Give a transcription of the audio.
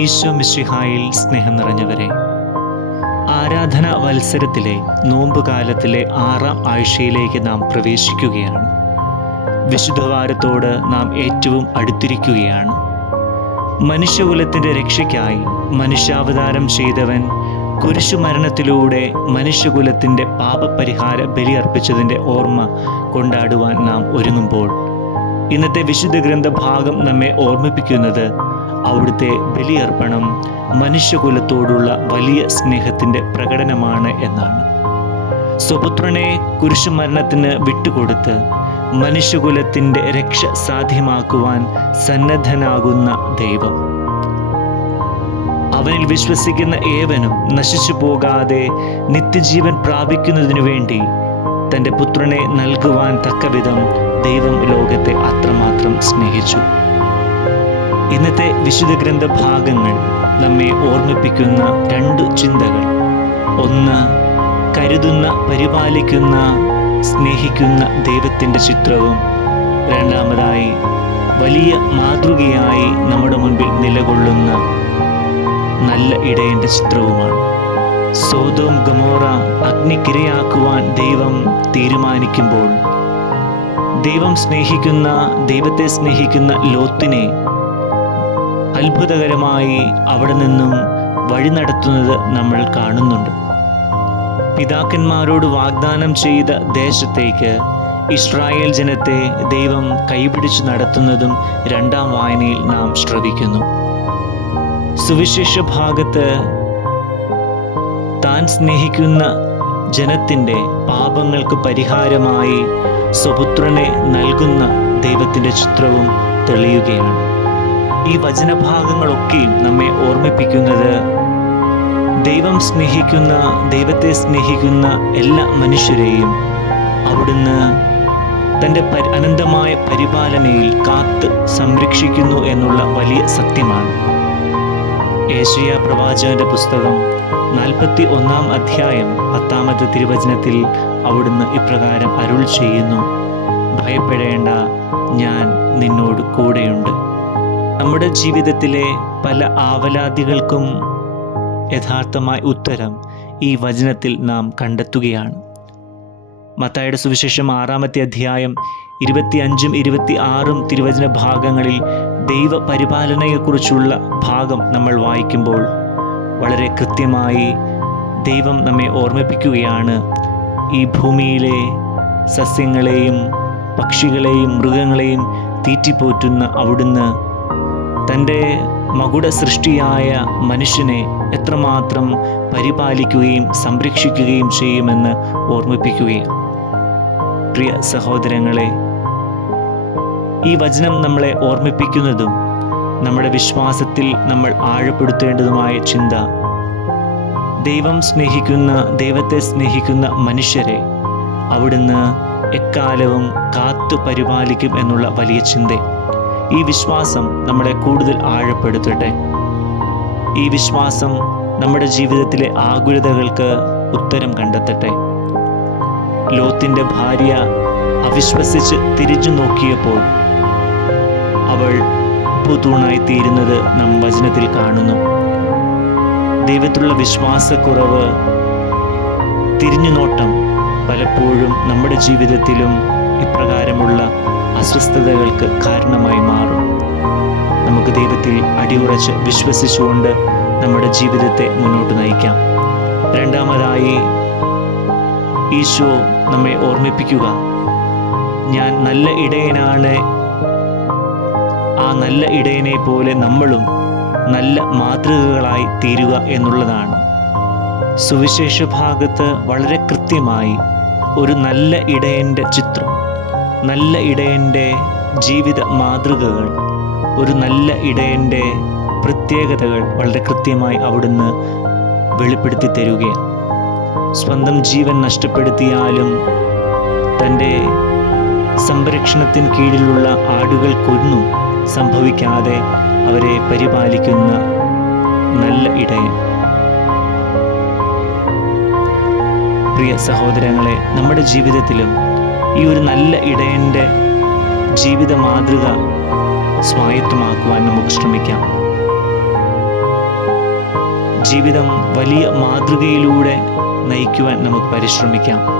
ഈശോ മിശിഹായിൽ സ്നേഹം നിറഞ്ഞവരെ, ആരാധന വത്സരത്തിലെ നോമ്പുകാലത്തിലെ 6ാം ആഴ്ചയിലേക്ക് നാം പ്രവേശിക്കുകയാണ്. വിശുദ്ധവാരത്തോട് നാം ഏറ്റവും അടുത്തിരിക്കുകയാണ്. മനുഷ്യകുലത്തിൻ്റെ രക്ഷയ്ക്കായി മനുഷ്യാവതാരം ചെയ്തവൻ കുരിശുമരണത്തിലൂടെ മനുഷ്യകുലത്തിൻ്റെ പാപപരിഹാര ബലിയർപ്പിച്ചതിൻ്റെ ഓർമ്മ കൊണ്ടാടുവാൻ നാം ഒരുങ്ങുമ്പോൾ ഇന്നത്തെ വിശുദ്ധ ഗ്രന്ഥ ഭാഗം നമ്മെ ഓർമ്മിപ്പിക്കുന്നത് അവിടുത്തെ ബലിയർപ്പണം മനുഷ്യകുലത്തോടുള്ള വലിയ സ്നേഹത്തിൻ്റെ പ്രകടനമാണ് എന്നാണ്. സ്വപുത്രനെ കുരിശുമരണത്തിന് വിട്ടുകൊടുത്ത് മനുഷ്യകുലത്തിൻ്റെ രക്ഷ സാധ്യമാക്കുവാൻ സന്നദ്ധനാകുന്ന ദൈവം, അവനിൽ വിശ്വസിക്കുന്ന ഏവനും നശിച്ചു പോകാതെ നിത്യജീവൻ പ്രാപിക്കുന്നതിനു വേണ്ടി തൻ്റെ പുത്രനെ നൽകുവാൻ തക്കവിധം ദൈവം ലോകത്തെ അത്രമാത്രം സ്നേഹിച്ചു. ഇന്നത്തെ വിശുദ്ധ ഗ്രന്ഥ ഭാഗങ്ങൾ നമ്മെ ഓർമ്മിപ്പിക്കുന്ന 2 ചിന്തകൾ: ഒന്ന്, കരുതുന്ന, പരിപാലിക്കുന്ന, സ്നേഹിക്കുന്ന ദൈവത്തിൻ്റെ ചിത്രവും; രണ്ടാമതായി, വലിയ മാതൃകയായി നമ്മുടെ മുൻപിൽ നിലകൊള്ളുന്ന നല്ല ഇടയൻ്റെ ചിത്രവുമാണ്. സോദോം ഗൊമോറ അഗ്നിക്കിരയാക്കുവാൻ ദൈവം തീരുമാനിക്കുമ്പോൾ ദൈവത്തെ സ്നേഹിക്കുന്ന ലോത്തിനെ അത്ഭുതകരമായി അവിടെ നിന്നും വഴി നടത്തുന്നത് നമ്മൾ കാണുന്നുണ്ട്. പിതാക്കന്മാരോട് വാഗ്ദാനം ചെയ്ത ദേശത്തേക്ക് ഇസ്രായേൽ ജനത്തെ ദൈവം കൈപിടിച്ചു നടത്തുന്നതും 2ാം വായനയിൽ നാം ശ്രവിക്കുന്നു. സുവിശേഷ ഭാഗത്ത് താൻ സ്നേഹിക്കുന്ന ജനത്തിൻ്റെ പാപങ്ങൾക്ക് പരിഹാരമായി സ്വപുത്രനെ നൽകുന്ന ദൈവത്തിൻ്റെ ചിത്രവും തെളിയുകയാണ്. ഈ വചനഭാഗങ്ങളൊക്കെയും നമ്മെ ഓർമ്മിപ്പിക്കുന്നത് ദൈവത്തെ സ്നേഹിക്കുന്ന എല്ലാ മനുഷ്യരെയും അവിടുന്ന് തൻ്റെ അനന്തമായ പരിപാലനയിൽ കാത്ത് സംരക്ഷിക്കുന്നു എന്നുള്ള വലിയ സത്യമാണ്. ഏശയ്യാ പ്രവാചകന്റെ പുസ്തകം 41-ാം അധ്യായം 10-ാമത്തെ തിരുവചനത്തിൽ അവിടുന്ന് ഇപ്രകാരം അരുൾ ചെയ്യുന്നു: ഭയപ്പെടേണ്ട, ഞാൻ നിന്നോട് കൂടെയുണ്ട്. നമ്മുടെ ജീവിതത്തിലെ പല ആവലാതികൾക്കും യഥാർത്ഥമായ ഉത്തരം ഈ വചനത്തിൽ നാം കണ്ടെത്തുകയാണ്. മത്തായിയുടെ സുവിശേഷം 6-ാമത്തെ അധ്യായം 25-ഉം 26-ഉം തിരുവചന ഭാഗങ്ങളിൽ ദൈവ പരിപാലനയെക്കുറിച്ചുള്ള ഭാഗം നമ്മൾ വായിക്കുമ്പോൾ വളരെ കൃത്യമായി ദൈവം നമ്മെ ഓർമ്മിപ്പിക്കുകയാണ്: ഈ ഭൂമിയിലെ സസ്യങ്ങളെയും പക്ഷികളെയും മൃഗങ്ങളെയും തീറ്റിപ്പോറ്റുന്ന അവിടുന്ന് തൻ്റെ മകുട സൃഷ്ടിയായ മനുഷ്യനെ എത്രമാത്രം പരിപാലിക്കുകയും സംരക്ഷിക്കുകയും ചെയ്യുമെന്ന് ഓർമ്മിപ്പിക്കുകയാണ്. പ്രിയ സഹോദരങ്ങളെ, ഈ വചനം നമ്മളെ ഓർമ്മിപ്പിക്കുന്നതും നമ്മുടെ വിശ്വാസത്തിൽ നമ്മൾ ആഴപ്പെടുത്തേണ്ടതുമായ ചിന്ത, ദൈവത്തെ സ്നേഹിക്കുന്ന മനുഷ്യരെ അവിടുന്ന് എക്കാലവും കാത്തു പരിപാലിക്കും എന്നുള്ള വലിയ ചിന്ത. ഈ വിശ്വാസം നമ്മളെ കൂടുതൽ ആഴപ്പെടുത്തട്ടെ. ഈ വിശ്വാസം നമ്മുടെ ജീവിതത്തിലെ ആകുലതകൾക്ക് ഉത്തരം കണ്ടെത്തട്ടെ. ലോത്തിൻ്റെ ഭാര്യ അവിശ്വസിച്ച് തിരിഞ്ഞു നോക്കിയപ്പോൾ അവൾ ഉപ്പുതൂണായി തീരുന്നത് നാം വചനത്തിൽ കാണുന്നു. ദൈവത്തിലുള്ള വിശ്വാസക്കുറവ്, തിരിഞ്ഞുനോട്ടം പലപ്പോഴും നമ്മുടെ ജീവിതത്തിലും ഇപ്രകാരമുള്ള അസ്വസ്ഥതകൾക്ക് കാരണമായി മാറും. നമുക്ക് ദൈവത്തിൽ അടിയുറച്ച് വിശ്വസിച്ചുകൊണ്ട് നമ്മുടെ ജീവിതത്തെ മുന്നോട്ട് നയിക്കാം. രണ്ടാമതായി, ഈശോ നമ്മെ ഓർമ്മിപ്പിക്കുക, ഞാൻ നല്ല ഇടയനാണ്. ആ നല്ല ഇടയനെ പോലെ നമ്മളും നല്ല മാതൃകകളായി തീരുക എന്നുള്ളതാണ്. സുവിശേഷ ഭാഗത്ത് വളരെ കൃത്യമായി ഒരു നല്ല ഇടയൻ്റെ ചിത്രം, നല്ല ഇടയൻ്റെ ജീവിത മാതൃകകൾ, ഒരു നല്ല ഇടയൻ്റെ പ്രത്യേകതകൾ വളരെ കൃത്യമായി അവിടുന്ന് വെളിപ്പെടുത്തി തരുകയാണ്. സ്വന്തം ജീവൻ നഷ്ടപ്പെടുത്തിയാലും തൻ്റെ സംരക്ഷണത്തിന് കീഴിലുള്ള ആടുകൾക്കൊന്നും സംഭവിക്കാതെ അവരെ പരിപാലിക്കുന്ന നല്ല ഇടയൻ. പ്രിയ സഹോദരങ്ങളെ, നമ്മുടെ ജീവിതത്തിലും ഈ ഒരു നല്ല ഇടയൻ്റെ ജീവിത മാതൃക സ്വായത്തമാക്കുവാൻ നമുക്ക് ശ്രമിക്കാം. ജീവിതം വലിയ മാതൃകയിലൂടെ നയിക്കുവാൻ നമുക്ക് പരിശ്രമിക്കാം.